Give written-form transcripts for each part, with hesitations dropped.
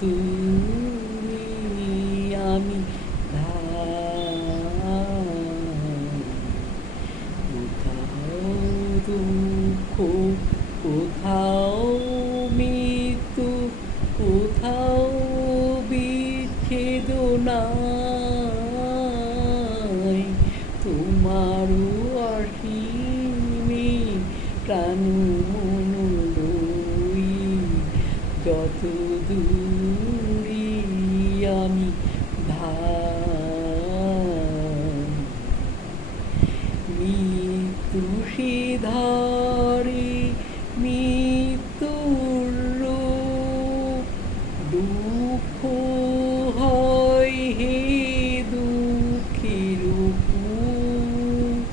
দূরে আমি ধাই, কোথাও দুঃখ, কোথাও মৃত্যু, কোথাও বিচ্ছেদনায় তোমারও অসীমে প্রাণ মন লই, যত দূরে আমি ধাই। মৃত্যু সে ধরে মৃত্যুর রূপ, দুঃখ হয় হে দুঃখের কূপ।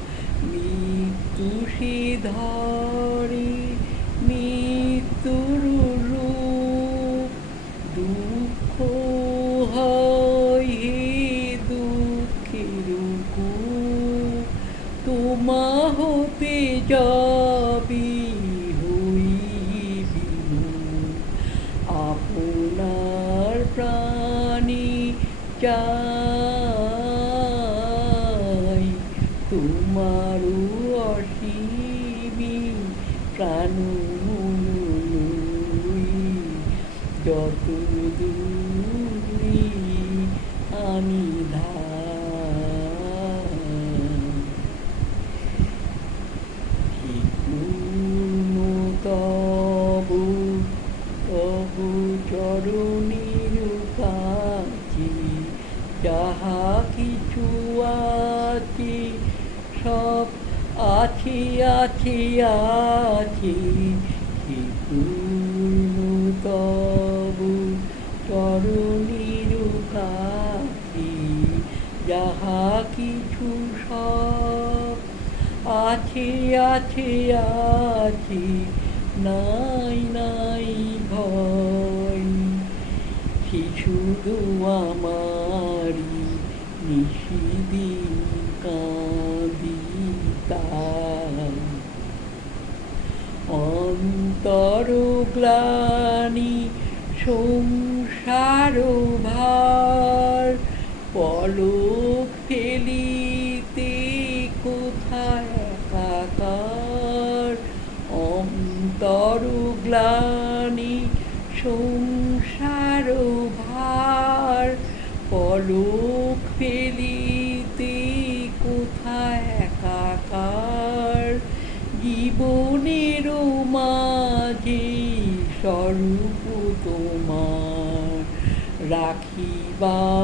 মৃত্যু সে ধরে মৃত্যুর রূপ, দুঃখ হয় হে দুঃখের কূপ। তোমা হতে যাবি হইবি মুখ, আপনার প্রাণী চাই, তোমারও অসীমে প্রাণ লই, যত দূরে আমি ধাই। কি পূর্ণ তবু তবু চরণের কাছে, যাহা কিছু আছে সব আছে আছে আছে। কি পূর্ণ তবু চরণের কাছে, যাহা কিছু সব আছে আছে আছে, নাই নাই ভয়। সে শুধু আমারই নিশিদিন কাঁদি তাই, অন্তর গ্লানি সংসার ভার, পলক ফেলিতে কোথায় একাকার। অন্তর গ্লানি সংসার ভার, পলক ফেলিতে কোথায় একাকার। জীবনের মাঝে স্বরূপ তোমার রাখিবারে